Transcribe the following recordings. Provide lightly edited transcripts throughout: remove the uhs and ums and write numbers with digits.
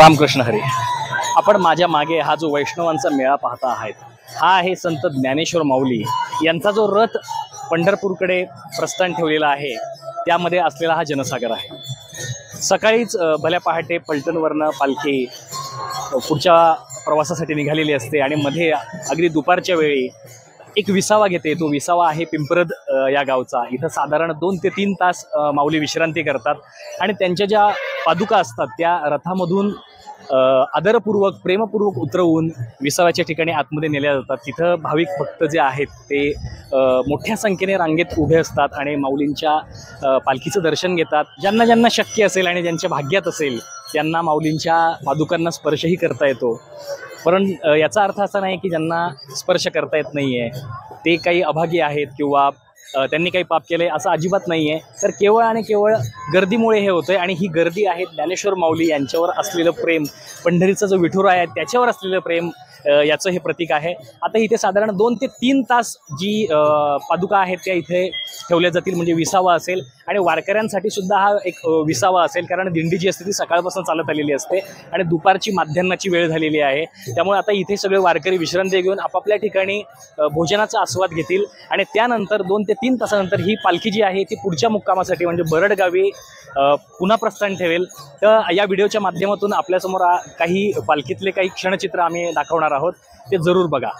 रामकृष्ण हरी. आपण माझ्या मागे हा जो वैष्णवांचा मेळा पाहता आहात, हा आहे संत ज्ञानेश्वर माऊली यांचा जो रथ पंढरपूरकडे प्रस्थान ठेवलेला आहे, त्यामध्ये असलेला हा जनसागर आहे. सकाळीच भल्या पहाटे पलटणवरनं पालखी पुढच्या प्रवासासाठी निघालेली असते आणि मध्ये अगदी दुपारच्या वेळी एक विसावा घेते. तो विसावा आहे पिंपरद या गावचा. इथं साधारण 2 ते 3 तास माऊली विश्रांती करतात आणि त्यांच्या ज्या पादुका असतात त्या रथामधून आदरपूर्वक प्रेमपूर्वक उतरवून विसाव्याच्या ठिकाणी आतमध्ये नेल्या जातात. तिथं भाविक भक्त जे आहेत ते मोठ्या संख्येने रांगेत उभे असतात आणि माऊलींच्या पालखीचं दर्शन घेतात. ज्यांना ज्यांना शक्य असेल आणि ज्यांच्या भाग्यात असेल त्यांना माऊलींच्या पादुकांना स्पर्शही करता येतो. पण याचा अर्थ असा नाही की ज्यांना स्पर्श करता येत नाही आहे ते काही अभागी आहेत किंवा त्यांनी काही पाप केले असं अजिबात नाही आहे. तर केवळ आणि केवळ गर्दीमुळे हे होतं आहे आणि ही गर्दी आहे ज्ञानेश्वर माऊली यांच्यावर असलेलं प्रेम, पंढरीचा जो विठुराय आहे त्याच्यावर असलेलं प्रेम याचं हे प्रतीक आहे. आता इथे साधारण 2 ते 3 तास जी पादुका आहेत त्या इथे ठेवल्या जातील, म्हणजे विसावा असेल आणि वारकऱ्यांसाठी सुद्धा हा एक विसावा असेल. कारण दिंडी जी असते ती सकाळपासून चालत आलेली असते आणि दुपारची माध्यान्नाची वेळ झालेली आहे. त्यामुळे आता इथे सगळे वारकरी विश्रांती घेऊन आपापल्या ठिकाणी भोजनाचा आस्वाद घेतील आणि त्यानंतर 2 ते 3 तासानंतर ही पालखी जी आहे ती पुढच्या मुक्कामासाठी म्हणजे बरडगावी पुन्हा प्रस्थान ठेवेल. तर या व्हिडिओच्या माध्यमातून आपल्यासमोर काही पालखीतले काही क्षणचित्र आम्ही दाखवणार आहोत, ते जरूर बघा.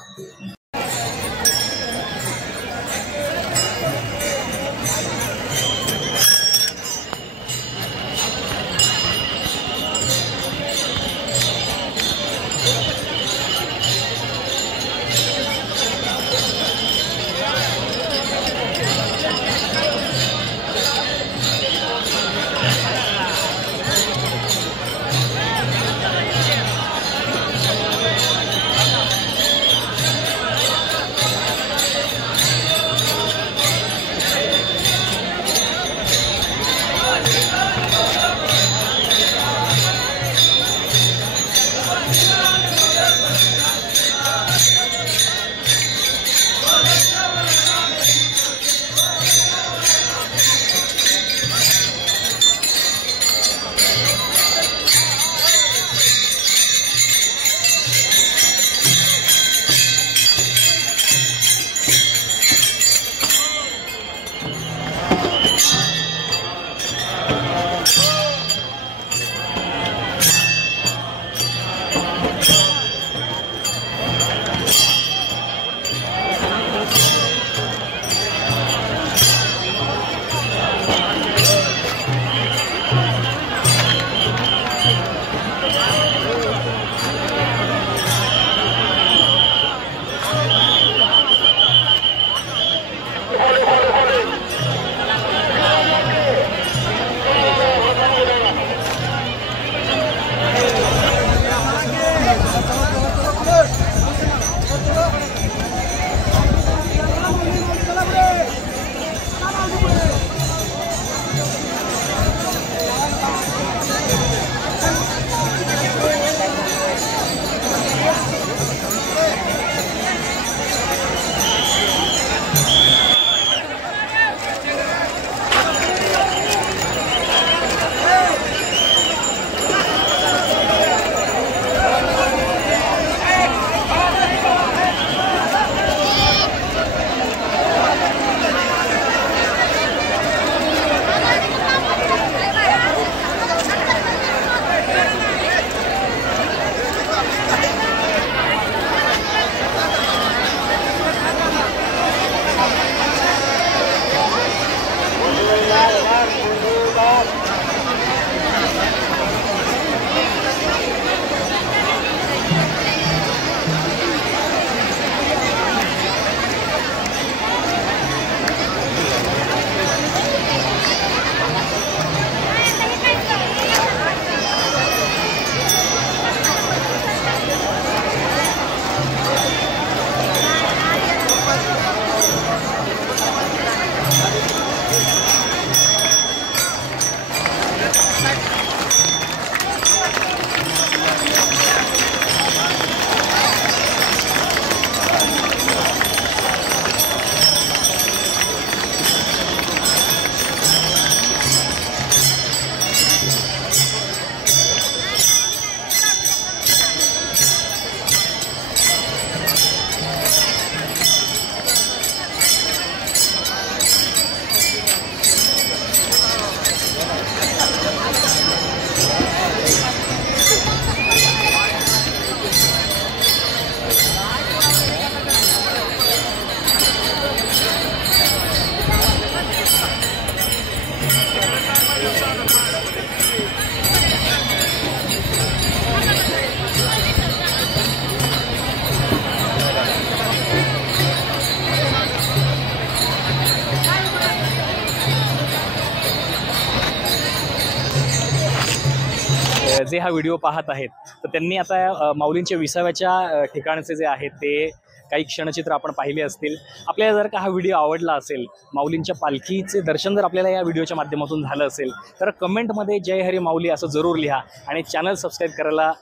जे हा व्हिडिओ पाहत आहेत तर त्यांनी आता माऊलींच्या विसाव्याच्या ठिकाणचे जे आहेत ते काही क्षणचित्र आपण पाहिले असतील. आपल्याला जर का हा व्हिडिओ आवडला असेल, माऊलींच्या पालखीचे दर्शन जर आपल्याला या व्हिडिओच्या माध्यमातून झालं असेल तर कमेंटमध्ये जय हरी माऊली असं जरूर लिहा आणि चॅनल सबस्क्राईब करायला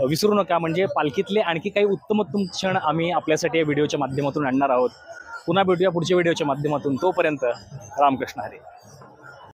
विसरू नका. म्हणजे पालखीतले आणखी काही उत्तमोत्तम क्षण आम्ही आपल्यासाठी या व्हिडिओच्या माध्यमातून आणणार आहोत. पुन्हा भेटूया पुढच्या व्हिडिओच्या माध्यमातून. तोपर्यंत रामकृष्ण हरी.